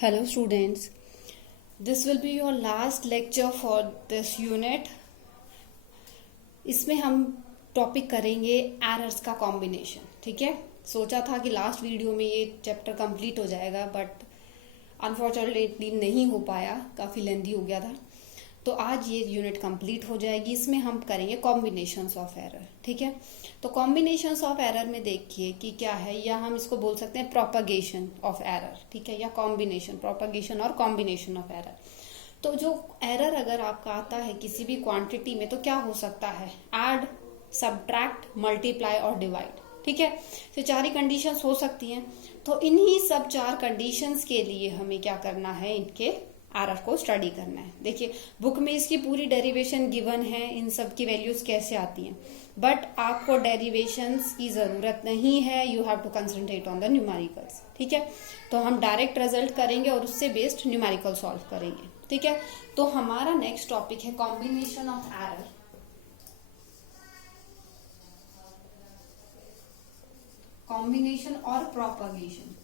Hello students, this will be your last lecture for this unit. इसमें हम topic करेंगे errors का combination. ठीक है, सोचा था कि लास्ट वीडियो में ये चैप्टर कंप्लीट हो जाएगा बट अनफॉर्चुनेटली नहीं हो पाया, काफ़ी लेंदी हो गया था. तो आज ये यूनिट कंप्लीट हो जाएगी. इसमें हम करेंगे कॉम्बिनेशंस ऑफ एरर. ठीक है, तो कॉम्बिनेशंस ऑफ एरर में देखिए कि क्या है, या हम इसको बोल सकते हैं प्रोपगेशन ऑफ एरर. ठीक है, या कॉम्बिनेशन, प्रोपगेशन और कॉम्बिनेशन ऑफ एरर. तो जो एरर अगर आपका आता है किसी भी क्वांटिटी में तो क्या हो सकता है, ऐड, सब्ट्रैक्ट, मल्टीप्लाई और डिवाइड. ठीक है, तो चार ही कंडीशंस हो सकती हैं. तो इन्हीं सब चार कंडीशंस के लिए हमें क्या करना है, इनके एरर को स्टडी करना है. देखिए बुक में इसकी पूरी डेरिवेशन गिवन है, इन सब की वैल्यूज कैसे आती हैं, बट आपको डेरिवेशंस की जरूरत नहीं है. You have to concentrate on the numericals. ठीक है, तो हम डायरेक्ट रिजल्ट करेंगे और उससे बेस्ड न्यूमेरिकल सॉल्व करेंगे. ठीक है, तो हमारा नेक्स्ट टॉपिक है कॉम्बिनेशन ऑफ एरर. कॉम्बिनेशन और प्रोपगेशन.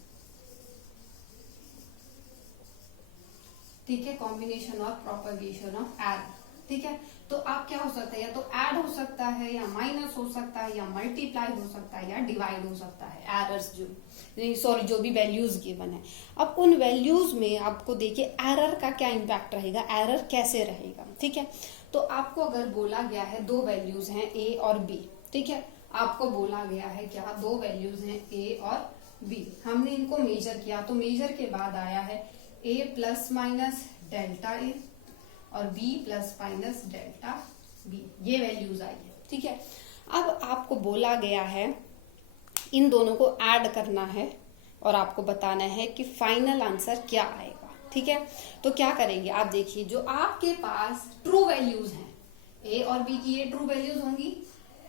ठीक है, कॉम्बिनेशन और प्रोपगेशन ऑफ एरर. ठीक है, तो आप क्या हो सकता है, या तो ऐड हो सकता है, या माइनस हो सकता है, या मल्टीप्लाई हो सकता है, या डिवाइड हो सकता है. एरर्स जो भी वैल्यूज गिवन है, अब उन वैल्यूज में आपको देखिए एरर का क्या इम्पैक्ट रहेगा, एरर कैसे रहेगा. ठीक है, तो आपको अगर बोला गया है दो वैल्यूज हैं ए और बी. ठीक है, आपको बोला गया है क्या, दो वैल्यूज हैं ए और बी. हमने इनको मेजर किया, तो मेजर के बाद आया है a plus minus delta A और b plus minus delta b. ये वैल्यूज आई है. ठीक है, अब आपको बोला गया है इन दोनों को ऐड करना है और आपको बताना है कि फाइनल आंसर क्या आएगा. ठीक है, तो क्या करेंगे आप देखिए, जो आपके पास ट्रू वैल्यूज हैं a और b की, ये ट्रू वैल्यूज होंगी.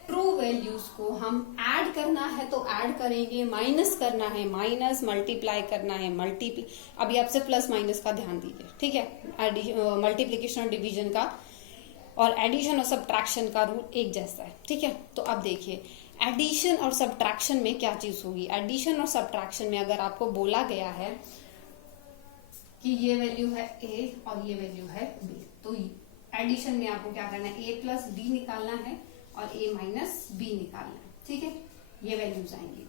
ट्रू वैल्यूज को हम ऐड करना है तो ऐड करेंगे, माइनस करना है माइनस, मल्टीप्लाई करना है मल्टीप्लाई. अभी आपसे प्लस माइनस का ध्यान दीजिए. ठीक है, मल्टीप्लीकेशन और डिवीजन का और एडिशन और सब्ट्रैक्शन का रूल एक जैसा है. ठीक है, तो अब देखिए एडिशन और सब्ट्रैक्शन में क्या चीज होगी. एडिशन और सब्ट्रैक्शन में अगर आपको बोला गया है कि ये वैल्यू है a और ये वैल्यू है b, तो एडिशन में आपको क्या करना है, a प्लस b निकालना है और a माइनस b निकालना है. ठीक है, ये वैल्यूज आएंगी.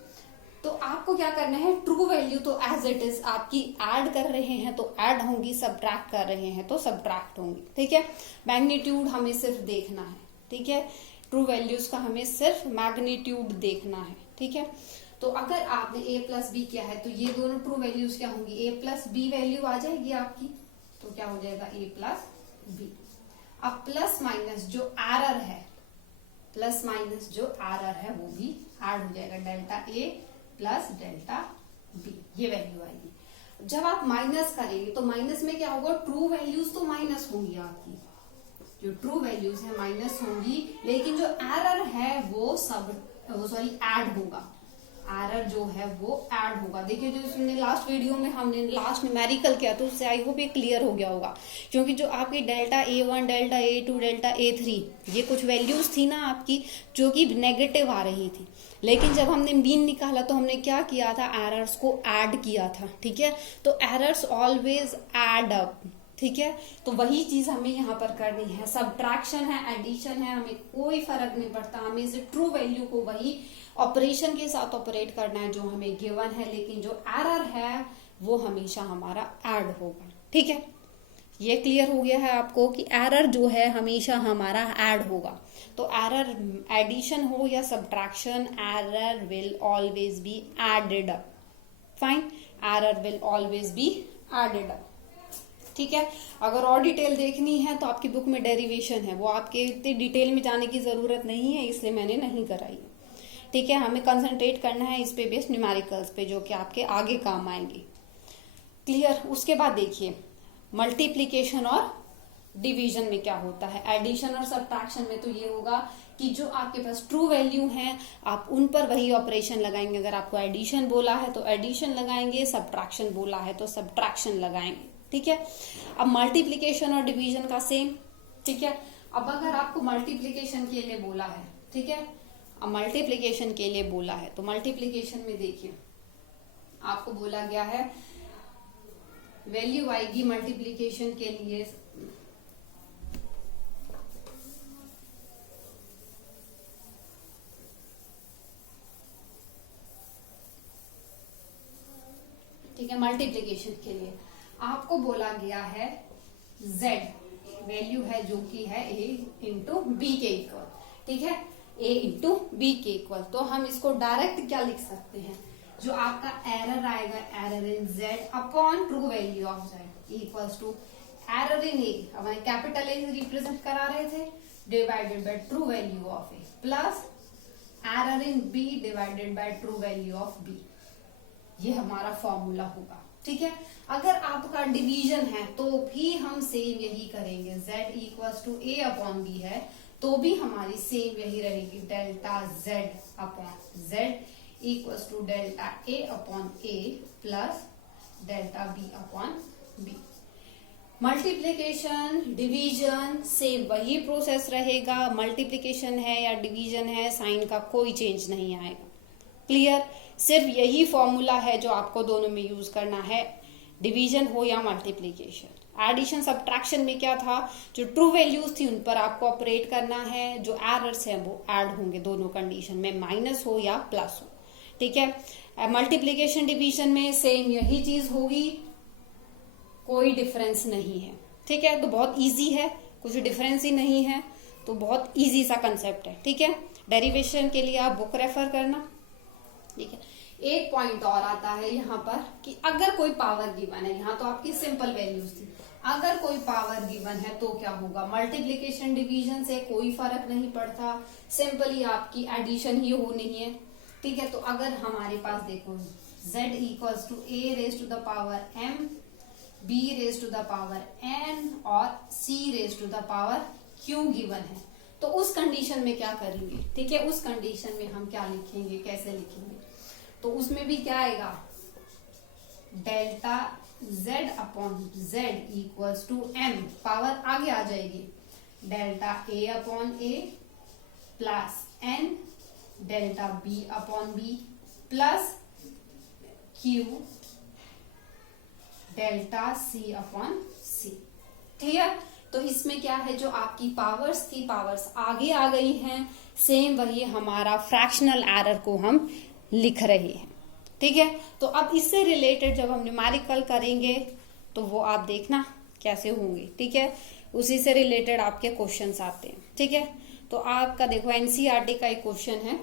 तो आपको क्या करना है, ट्रू वैल्यू तो एज इट इज आपकी ऐड कर रहे हैं तो ऐड होंगी, सब्ट्रैक्ट कर रहे हैं तो सब्ट्रैक्ट होंगी. ठीक है, मैग्नीट्यूड हमें सिर्फ देखना है. ठीक है, ट्रू वैल्यूज का हमें सिर्फ मैग्नीट्यूड देखना है. ठीक है, तो अगर आपने a प्लस बी किया है तो ये दोनों ट्रू वैल्यूज क्या होंगी, a प्लस बी वैल्यू आ जाएगी आपकी, तो क्या हो जाएगा a प्लस बी. अब प्लस माइनस जो एरर है, प्लस माइनस जो एरर है वो भी ऐड हो जाएगा, delta A plus delta B, ये वैल्यू आएगी. जब आप माइनस करेंगे तो माइनस में क्या होगा, ट्रू वैल्यूज तो माइनस होंगी आपकी, जो ट्रू वैल्यूज है माइनस होंगी, लेकिन जो एरर है वो ऐड होगा. एरर जो है वो ऐड होगा. देखिए जो हमने लास्ट वीडियो में हमने लास्ट न्यूमेरिकल किया तो उससे आई होप ये क्लियर हो गया होगा, क्योंकि जो आपकी delta A1, delta A2, delta A3, ये कुछ वैल्यूज थी ना आपकी जो कि नेगेटिव आ रही थी, लेकिन जब हमने मीन निकाला तो हमने क्या किया था, एरर्स को ऐड किया था. ठीक है, तो एरर्स ऑलवेज ऐड अप. ठीक है, तो वही चीज हमें यहाँ पर करनी है. सब्ट्रैक्शन है, एडिशन है, हमें कोई फर्क नहीं पड़ता, हमें इसे ट्रू वैल्यू को वही ऑपरेशन के साथ ऑपरेट करना है जो हमें गिवन है, लेकिन जो एरर है वो हमेशा हमारा ऐड होगा. ठीक है, ये क्लियर हो गया है आपको कि एरर जो है हमेशा हमारा ऐड होगा. तो एरर एडिशन हो या subtraction, error will always be added up. Fine, error will always be added up. ठीक है, अगर और डिटेल देखनी है तो आपकी बुक में डेरिवेशन है, वो आपके इतनी डिटेल में जाने की जरूरत नहीं है, इसलिए मैंने नहीं कराई. ठीक है, हमें कंसंट्रेट करना है इस पे बेस्ड न्यूमेरिकल्स पे जो कि आपके आगे काम आएंगे. क्लियर. उसके बाद देखिए मल्टीप्लीकेशन और डिवीजन में क्या होता है. एडिशन और सब्ट्रैक्शन में तो ये होगा कि जो आपके पास ट्रू वैल्यू हैं आप उन पर वही ऑपरेशन लगाएंगे. अगर आपको एडिशन बोला है तो एडिशन लगाएंगे, सब्ट्रैक्शन बोला है तो सब्ट्रैक्शन लगाएंगे. ठीक है, अब मल्टीप्लीकेशन और डिवीजन का सेम. ठीक है, अब अगर आपको मल्टीप्लीकेशन के लिए बोला है, ठीक है, अब मल्टीप्लीकेशन के लिए बोला है तो मल्टीप्लीकेशन में देखिए आपको बोला गया है वैल्यू आएगी मल्टीप्लीकेशन के लिए ठीक है, मल्टीप्लीकेशन के लिए आपको बोला गया है z वैल्यू है जो कि है a इंटू बी के इक्वल, ठीक है, a इंटू बी के इक्वल। तो हम इसको डायरेक्ट क्या लिख सकते हैं, जो आपका एरर आएगा, error in z upon true value of z equals to error in a, हमारे कैपिटल ए रिप्रेजेंट करा रहे थे, divided by true value of a plus error in b divided by true value of b। ये हमारा formula होगा, ठीक है। अगर आपका डिवीजन है तो भी हम सेम यही करेंगे, z equals to a upon b है तो भी हमारी सेम यही रहेगी, delta z upon z equals to delta a upon a plus delta b upon b। Multiplication division same वही प्रोसेस रहेगा, मल्टीप्लीकेशन है या डिवीजन है साइन का कोई चेंज नहीं आएगा। क्लियर, सिर्फ यही फॉर्मूला है जो आपको दोनों में यूज करना है, डिवीजन हो या मल्टीप्लीकेशन। एडिशन सब्ट्रैक्शन में क्या था, जो ट्रू वैल्यूज थी उन पर आपको ऑपरेट करना है, जो एरर्स हैं वो ऐड होंगे दोनों कंडीशन में, माइनस हो या प्लस हो, ठीक है। मल्टीप्लीकेशन डिवीजन में सेम यही चीज होगी, कोई डिफरेंस नहीं है, ठीक है। तो बहुत इजी है, कुछ डिफरेंस ही नहीं है, तो बहुत इजी सा कंसेप्ट है, ठीक है। डेरिवेशन के लिए आप बुक रेफर करना, ठीक है। एक पॉइंट और आता है यहाँ पर कि अगर कोई पावर गिवन है, यहाँ तो आपकी सिंपल वैल्यूज थी, अगर कोई पावर गिवन है तो क्या होगा, मल्टीप्लीकेशन डिवीजन से कोई फर्क नहीं पड़ता, सिंपली आपकी एडिशन ही होनी है, ठीक है। तो अगर हमारे पास देखो z equals to a raise to the power m, b raise to the power n और c raise to the power q given है, तो उस कंडीशन में क्या करेंगे, ठीक है। उस कंडीशन में हम क्या लिखेंगे, कैसे लिखेंगे, तो उसमें भी क्या आएगा, delta z upon z equals to m, power आगे आ जाएगी, delta a upon a plus n delta b upon b plus q delta c upon c। Clear, तो इसमें क्या है, जो आपकी पावर्स थी पावर्स आगे आ गई हैं, सेम वही हमारा फ्रैक्शनल एरर को हम लिख रहे हैं, ठीक है। तो अब इससे रिलेटेड जब हम न्यूमेरिकल करेंगे तो वो आप देखना कैसे होंगे, ठीक है। उसी से रिलेटेड आपके क्वेश्चंस आते हैं, ठीक है। तो आपका देखो एनसीईआरटी का एक क्वेश्चन है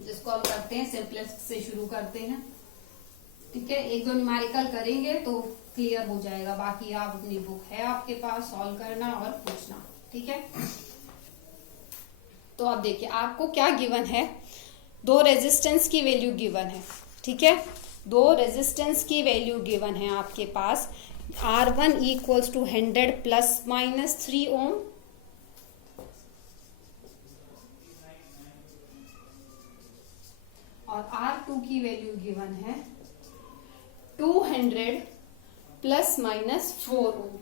जिसको हम करते हैं, सिंपलेस्ट से शुरू करते हैं, ठीक है। एक दो न्यूमेरिकल करेंगे तो क्लियर हो जाएगा, बाकी आप अपनी बुक है आपके पास, सॉल्व करना और पूछना, ठीक है। तो अब देखिए आपको क्या गिवन है, दो रेजिस्टेंस की वैल्यू गिवन है, ठीक है। दो रेजिस्टेंस की वैल्यू गिवन है आपके पास, R1 equals to 100 plus minus 3 ohm, और R2 की वैल्यू गिवन है 200 प्लस माइनस 4 ओम,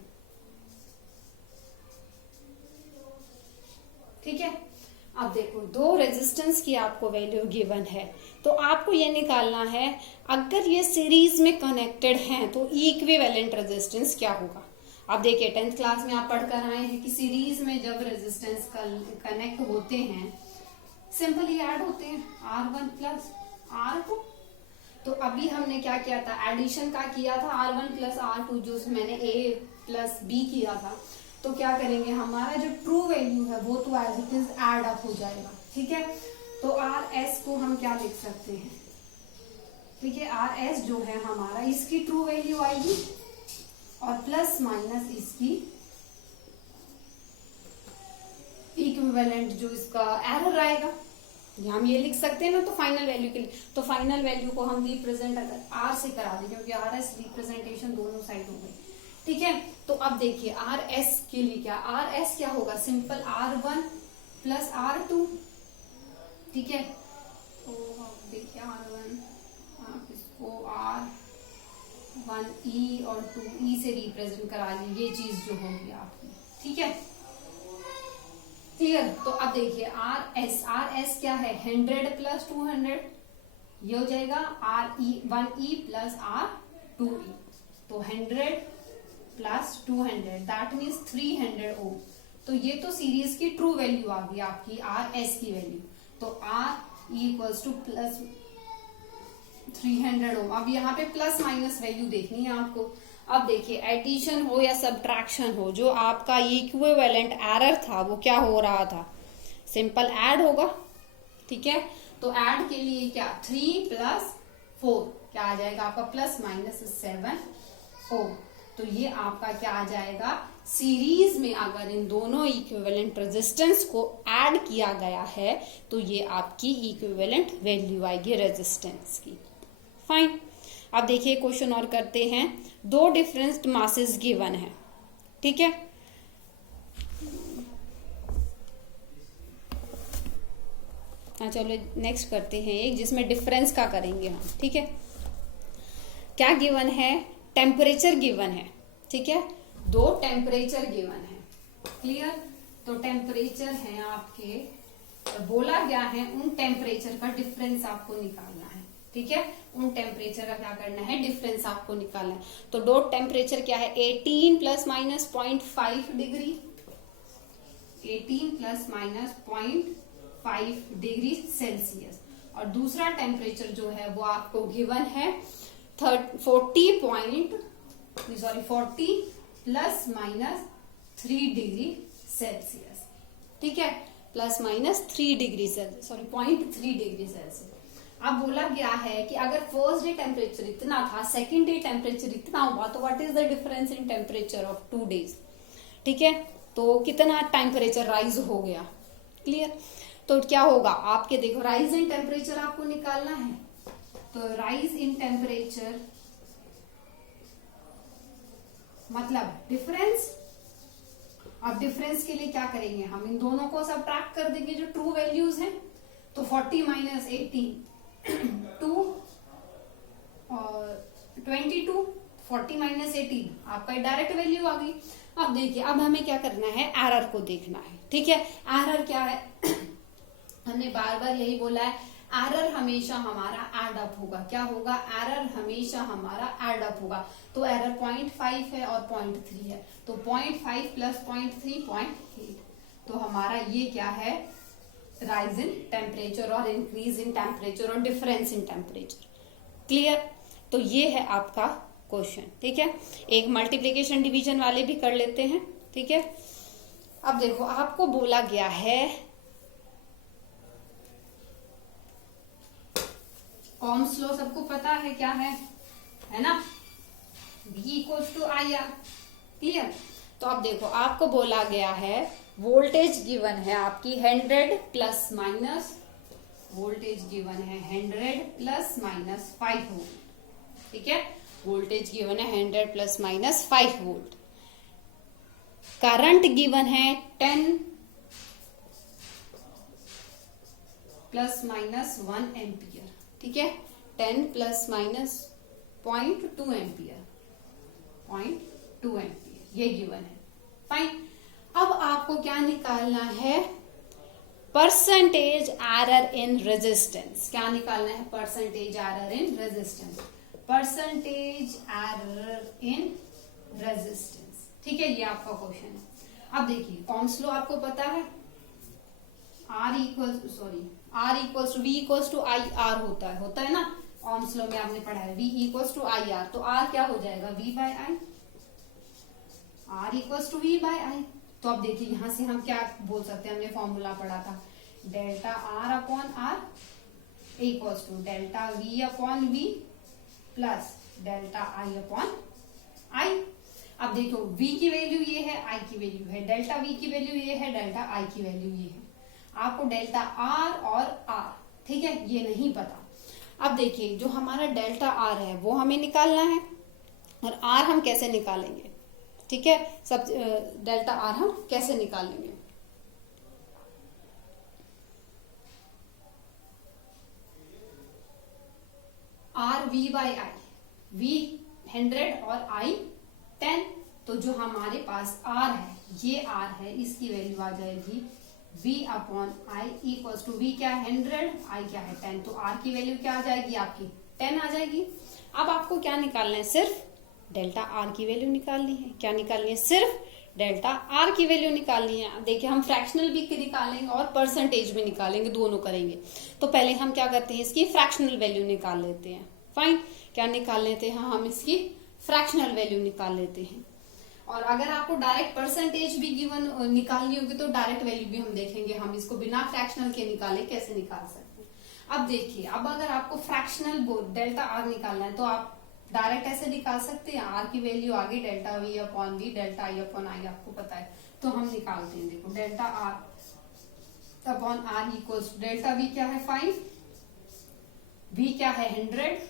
ठीक है। अब देखो दो रेजिस्टेंस की आपको वैल्यू गिवन है, तो आपको ये निकालना है अगर ये सीरीज में कनेक्टेड हैं तो इक्विवेलेंट रेजिस्टेंस क्या होगा। अब देखिए 10th क्लास में आप पढ़कर आए हैं कि सीरीज में जब रेजिस्टेंस कनेक्ट होते हैं सिंपली ऐड होते हैं, R1 प्लस R2। तो अभी हमने क्या किया था, एडिशन का किया था, R1 प्लस R2 जो मैंने A प्लस B किया था, तो क्या करेंगे, हमारा जो ट्रू वैल्यू है वो तो as it is add up हो जाएगा, ठीक है। तो RS को हम क्या लिख सकते हैं, ठीक है, RS जो है हमारा इसकी ट्रू वैल्यू आएगी और प्लस माइनस इसकी इक्विवेलेंट जो इसका एरर आएगा, हम ये लिख सकते हैं ना। तो फाइनल वैल्यू के लिए, तो फाइनल वैल्यू को हम रिप्रेजेंट अगर R से करा दें, क्योंकि RS रिप्रेजेंटेशन दोनों साइड हो गई, ठीक है। तो अब देखिए RS के लिए क्या, RS क्या होगा, सिंपल R1 प्लस R2, ठीक है। तो अब देखिए R1 आप इसको R1E और 2E से रिप्रेजेंट करा लीजिए, ये चीज जो होगी आपकी, ठीक है, क्लियर। तो अब देखिए RS क्या है, 100 प्लस 200, ये हो जाएगा R1E प्लस R2E, तो 100 प्लस 200 दैट मीन्स 300 ओम। तो ये तो सीरीज की ट्रू वैल्यू आ गई आपकी आर एस की वैल्यू। तो आर इक्वल्स टू प्लस 300 ओम। अब यहाँ पे प्लस माइनस वैल्यू देखनी है आपको। अब देखिए एडिशन हो या सब्ट्रैक्शन हो, जो आपका इक्विवेलेंट एरर था वो क्या हो रहा था, सिंपल ऐड होगा। ठीक है, तो ऐड के लिए क्या 3 प्लस 4 क्या आ जाएगा आपका प्लस माइनस 7 ओम। तो ये आपका क्या आ जाएगा, सीरीज में अगर इन दोनों इक्विवेलेंट रेजिस्टेंस को ऐड किया गया है तो ये आपकी इक्विवेलेंट वैल्यू आएगी रेजिस्टेंस की। फाइन। अब देखिए क्वेश्चन और करते हैं। दो डिफरेंट मासेस गिवन है, ठीक है। हाँ चलो नेक्स्ट करते हैं एक जिसमें डिफरेंस का करेंगे हम। ठीक है, क्या गिवन है, टेम्परेचर गिवन है। ठीक है, दो टेम्परेचर गिवन है। क्लियर, तो टेम्परेचर है आपके, बोला गया है उन टेम्परेचर का डिफरेंस आपको निकालना है। ठीक है, उन टेम्परेचर का क्या करना है, डिफरेंस आपको निकालना है। तो डॉट टेम्परेचर क्या है, 18 plus minus 0.5 degree, 18 plus minus 0.5 degree Celsius. और दूसरा टेम्परेचर जो है वो आपको गिवन है 40 प्लस माइनस 3 डिग्री सेल्सियस। ठीक है, plus minus 3 degree Celsius, 0.3 degree Celsius. अब बोला गया है कि अगर फर्स्ट डे टेम्परेचर इतना था, सेकेंड डे टेम्परेचर इतना हुआ, तो what is the difference in temperature of 2 days. ठीक है, तो कितना टेम्परेचर राइज हो गया। क्लियर, तो क्या होगा आपके, देखो राइज इन टेम्परेचर आपको निकालना है। तो राइज इन टेम्परेचर मतलब डिफरेंस। अब डिफरेंस के लिए क्या करेंगे, हम इन दोनों को सब्ट्रैक्ट कर देंगे जो ट्रू वैल्यूज हैं। तो 40 माइनस 18 2 और 22, 40 माइनस 18 आपका डायरेक्ट वैल्यू आ गई। अब देखिए, अब हमें क्या करना है, एरर को देखना है। ठीक है, एरर क्या है हमने बार बार यही बोला है, एरर हमेशा हमारा एड अप होगा। क्या होगा, एरर हमेशा हमारा एड अप होगा। तो एरर 0.5 है और 0.3 है, तो 0.5 प्लस 0.3 0.8। तो हमारा ये क्या है, राइज इन टेम्परेचर और इंक्रीज इन टेम्परेचर और डिफरेंस इन टेम्परेचर। क्लियर, तो ये है आपका क्वेश्चन। ठीक है, एक मल्टीप्लिकेशन डिवीजन वाले भी कर लेते हैं। ठीक है, अब देखो आपको बोला गया है ओम्स लॉ सबको पता है क्या है ना, V equals to IR। Clear, तो अब देखो आपको बोला गया है वोल्टेज गिवन है आपकी 100 प्लस माइनस, वोल्टेज गिवन है 100 प्लस माइनस 5 वोल्ट। ठीक है, वोल्टेज गिवन है 100 plus minus 5 volt. Current given है 10 प्लस माइनस 1 एम्पियर। ठीक है, 10 प्लस माइनस 0.2 एम्पियर, 0.2 एम्पियर ये गिवन है। फाइन, अब आपको क्या निकालना है, परसेंटेज एरर इन रेजिस्टेंस। क्या निकालना है, percentage error in resistance, percentage error in resistance. ठीक है, ये आपका क्वेश्चन है। अब देखिए ओम्स लॉ आपको पता है, R equals to V equals to IR होता है ना, ओम्स लॉ में आपने पढ़ा है V इक्वल्स टू IR। तो R क्या हो जाएगा, V by I, R equals to V by I। तो अब देखिए यहां से हम क्या बोल सकते हैं, हमने फॉर्मूला पढ़ा था, delta R upon R equals to delta V upon V plus delta I upon I। अब देखो V की वैल्यू ये है, I की वैल्यू है, डेल्टा V की वैल्यू ये है, डेल्टा I की वैल्यू ये है। आपको डेल्टा R और R, ठीक है, ये नहीं पता। अब देखिए जो हमारा डेल्टा R है वो हमें निकालना है, और R हम कैसे निकालेंगे। ठीक है, सब डेल्टा R हम कैसे निकालेंगे, R V by I, V 100 और I 10। तो जो हमारे पास R है, ये R है, इसकी वैल्यू आ जाएगी V upon I equals to V क्या है 100, I क्या है 10। तो R की वैल्यू क्या आ जाएगी आपकी 10 आ जाएगी। अब आपको क्या निकालना है, सिर्फ डेल्टा आर की वैल्यू निकालनी है। क्या निकालनी है? सिर्फ डेल्टा आर की वैल्यू निकालनी है। देखिए हम फ्रैक्शनल भी निकालेंगे और परसेंटेज भी निकालेंगे, दोनों करेंगे। तो पहले हम क्या करते हैं, इसकी फ्रैक्शनल वैल्यू निकाल लेते हैं। फाइन, क्या निकाल लेते हैं हम? इसकी फ्रैक्शनल वैल्यू निकाल लेते हैं। और अगर आपको डायरेक्ट परसेंटेज भी गिवन निकालनी होगी तो डायरेक्ट वैल्यू भी हम देखेंगे, हम इसको बिना फ्रैक्शनल के निकाले कैसे निकाल सकते हैं। अब देखिए, अब अगर आपको फ्रैक्शनल डेल्टा आर निकालना है तो आप डायरेक्ट ऐसे निकाल सकते हैं, आर की वैल्यू आगे delta V upon V, delta I upon I आपको पता है, तो हम निकालते हैं। देखो delta R upon R equals delta V क्या है 5, वी क्या है 100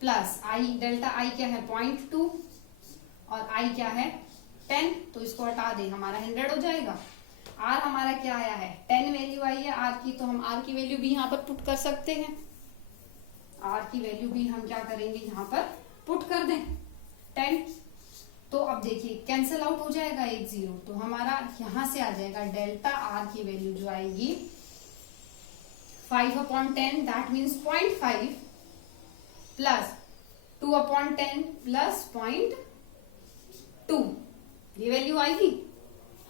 प्लस आई, डेल्टा आई क्या है 0.2 और आई क्या है 10, तो इसको हटा दें, हमारा 100 हो जाएगा। आर हमारा क्या आया है 10 वैल्यू आई है आर की, तो हम आर की वैल्यू भी यहाँ पर पुट कर सकते हैं। आर की वैल्यू भी हम क्या करेंगे, यहाँ पर पुट कर दें 10। तो अब देखिए कैंसिल आउट हो जाएगा, एक 0, तो हमारा यहां से आ जाएगा डेल्टा आर की वैल्यू जो आएगी 5/10, दैट मीन्स 0.5 प्लस 2/10 प्लस 0.2, ये वैल्यू आएगी,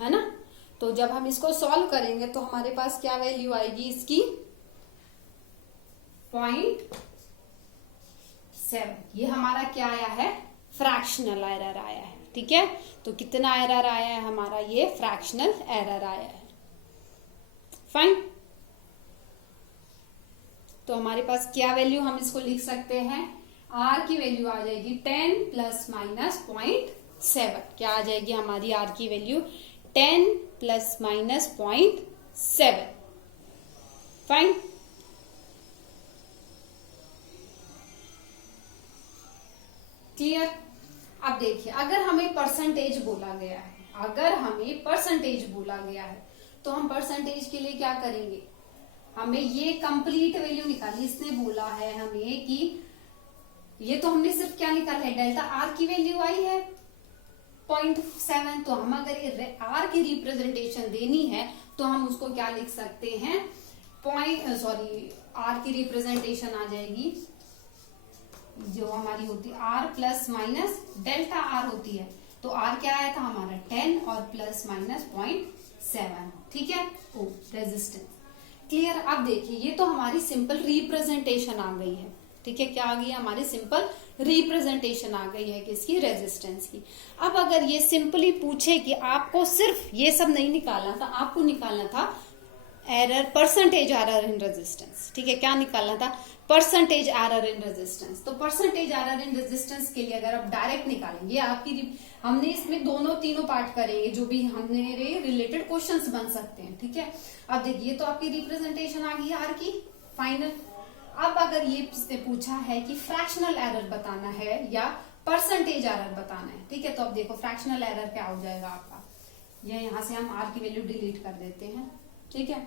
है ना। तो जब हम इसको सॉल्व करेंगे तो हमारे पास क्या वैल्यू आएगी इसकी 0.7। ये हमारा क्या आया है, फ्रैक्शनल एरर आया है। ठीक है, तो कितना एरर आया है हमारा, ये फ्रैक्शनल एरर आया है। फाइन, तो हमारे पास क्या वैल्यू हम इसको लिख सकते हैं, आर की वैल्यू आ जाएगी 10 प्लस माइनस 0.7। क्या आ जाएगी हमारी आर की value 10 plus minus 0.7। Fine, clear. अब देखिए अगर हमें परसेंटेज बोला गया है, अगर हमें परसेंटेज बोला गया है तो हम परसेंटेज के लिए क्या करेंगे, हमें ये कंप्लीट वैल्यू निकाली। इसने बोला है हमें कि ये तो हमने सिर्फ क्या निकाला है, डेल्टा आर की वैल्यू आई है 0.7, तो हम अगर आर की रिप्रेजेंटेशन देनी है तो हम उसको क्या लिख सकते हैं, आर की रिप्रेजेंटेशन आ जाएगी जो हमारी होती है R plus minus delta R होती है। तो आर क्या आया था हमारा 10 और प्लस माइनस 0.7। ठीक है, ओ रेजिस्टेंस क्लियर। अब देखिए ये तो हमारी सिंपल रिप्रेजेंटेशन आ गई है। ठीक है, क्या आ गई, हमारी सिंपल रिप्रेजेंटेशन आ गई है किसकी, रेजिस्टेंस की। अब अगर ये सिंपली पूछे कि आपको सिर्फ ये सब नहीं निकालना था, आपको निकालना था error, percentage error in resistance. ठीक है, क्या निकालना था, परसेंटेज एरर इन रेजिस्टेंस। तो परसेंटेज एरर इन रेजिस्टेंस के लिए अगर आप डायरेक्ट निकालेंगे, आपकी हमने इसमें दोनों तीनों पार्ट करेंगे जो भी हमने रिलेटेड क्वेश्चंस बन सकते हैं। ठीक है, अब देखिए तो आपकी रिप्रेजेंटेशन आ गई आर की फाइनल। अब अगर ये इसने पूछा है कि फ्रैक्शनल एरर बताना है या परसेंटेज एरर बताना है, ठीक है, तो अब देखो फ्रैक्शनल एरर क्या हो जाएगा आपका, ये यहां से हम आर की वैल्यू डिलीट कर देते हैं। ठीक है,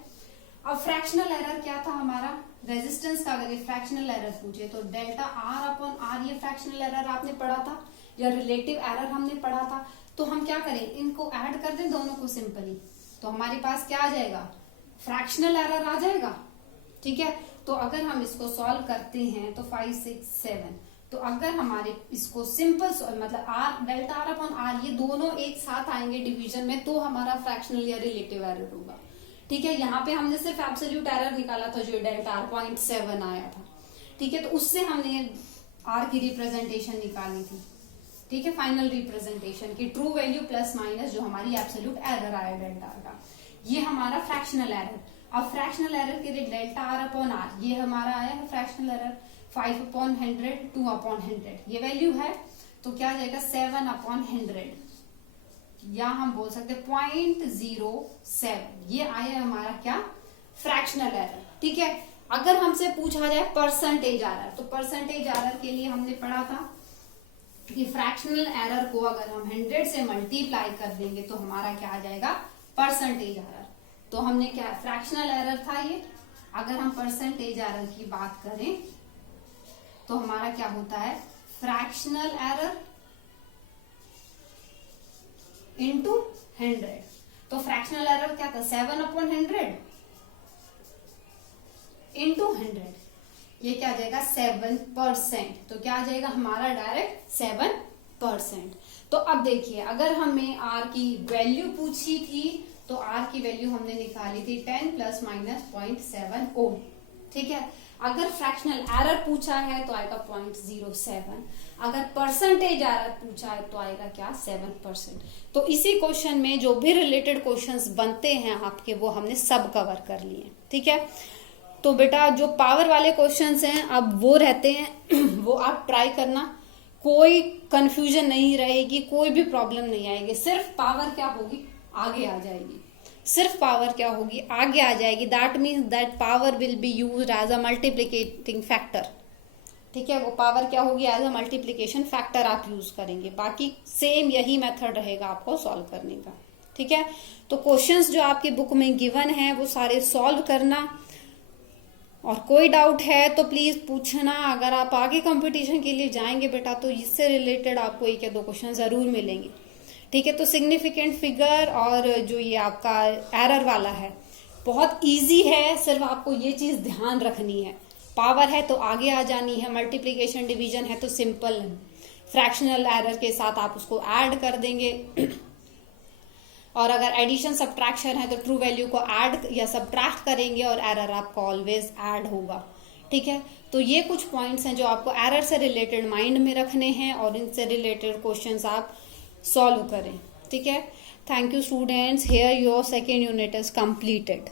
अब फ्रैक्शनल एरर क्या था हमारा, रेजिस्टेंस का अगर ये फ्रैक्शनल एरर पूछे तो डेल्टा आर अपॉन आर, ये फ्रैक्शनल एरर आपने पढ़ा था या रिलेटिव एरर हमने पढ़ा था। तो हम क्या करें, इनको ऐड कर दें दोनों को सिंपली, तो हमारे पास क्या आ जाएगा, फ्रैक्शनल एरर आ जाएगा। ठीक है, तो अगर हम इसको सॉल्व करते हैं तो 5 6 7, तो अगर हमारे इसको सिंपल मतलब R delta R upon R ये दोनों एक साथ आएंगे डिवीजन में तो हमारा फ्रैक्शनल या रिलेटिव एरर होगा। ठीक है, यहाँ पे हमने सिर्फ एब्सोल्यूट एरर निकाला था जो डेल्टा आर 0.7 आया था। ठीक है, तो उससे हमने आर की रिप्रेजेंटेशन निकाली थी। ठीक है, फाइनल रिप्रेजेंटेशन की ट्रू वैल्यू प्लस माइनस जो हमारी एब्सोल्यूट एरर आया डेल्टा आर का, ये हमारा फ्रैक्शनल एरर। अब फ्रैक्शनल एरर के लिए डेल्टा आर अपॉन आर ये हमारा आया है फ्रैक्शनल एरर 5/100 2/100 ये वैल्यू है, तो क्या आ जाएगा 7/100 या हम बोल सकते 0.07, ये आया हमारा क्या, फ्रैक्शनल एरर। ठीक है, अगर हमसे पूछा जाए परसेंटेज एरर, तो परसेंटेज एरर के लिए हमने पढ़ा था कि फ्रैक्शनल एरर को अगर हम 100 से मल्टीप्लाई कर देंगे तो हमारा क्या आ जाएगा, परसेंटेज एरर। तो हमने क्या, फ्रैक्शनल एरर था ये, अगर हम परसेंटेज एरर की बात करें तो हमारा क्या होता है, फ्रैक्शनल एरर इंटू 100। तो फ्रैक्शनल एरर क्या था 7/100 इंटू 100। ये क्या आ जाएगा 7%। तो क्या आ जाएगा हमारा डायरेक्ट 7%। तो अब देखिए अगर हमें आर की वैल्यू पूछी थी तो आर की वैल्यू हमने निकाली थी 10 प्लस माइनस 0.7 ओम। ठीक है, अगर फ्रैक्शनल एरर पूछा है तो आएगा 0.07, अगर परसेंटेज एरर पूछा है तो आएगा क्या 7%। तो इसी क्वेश्चन में जो भी रिलेटेड क्वेश्चंस बनते हैं आपके वो हमने सब कवर कर लिए। ठीक है, तो बेटा जो पावर वाले क्वेश्चंस हैं अब वो रहते हैं वो आप ट्राई करना, कोई कंफ्यूजन नहीं रहेगी, कोई भी प्रॉब्लम नहीं आएगी, सिर्फ पावर क्या होगी आगे आ जाएगी, सिर्फ पावर क्या होगी आगे आ जाएगी। That means that power will be used as a multiplicating factor. ठीक है, वो पावर क्या होगी एज अ मल्टीप्लिकेशन फैक्टर आप यूज करेंगे। बाकी सेम यही मेथड रहेगा आपको सॉल्व करने का। ठीक है, तो क्वेश्चंस जो आपकी बुक में गिवन है वो सारे सॉल्व करना, और कोई डाउट है तो प्लीज पूछना। अगर आप आगे कंपटीशन के लिए जाएंगे बेटा तो इससे रिलेटेड आपको एक या दो क्वेश्चन जरूर मिलेंगे। ठीक है, तो सिग्निफिकेंट फिगर और जो ये आपका एरर वाला है बहुत इजी है, सिर्फ आपको ये चीज ध्यान रखनी है। पावर है तो आगे आ जानी है, मल्टीप्लिकेशन डिवीजन है तो सिंपल फ्रैक्शनल एरर के साथ आप उसको ऐड कर देंगे और अगर एडिशन सब्ट्रैक्शन है तो ट्रू वैल्यू को ऐड या सब्ट्रैक्ट करेंगे और एरर आपका ऑलवेज ऐड होगा। ठीक है, तो ये कुछ पॉइंट्स हैं जो आपको एरर से रिलेटेड माइंड में रखने हैं और इनसे रिलेटेड क्वेश्चंस आप सॉल्व करें। ठीक है, thank you students, here your second unit is completed.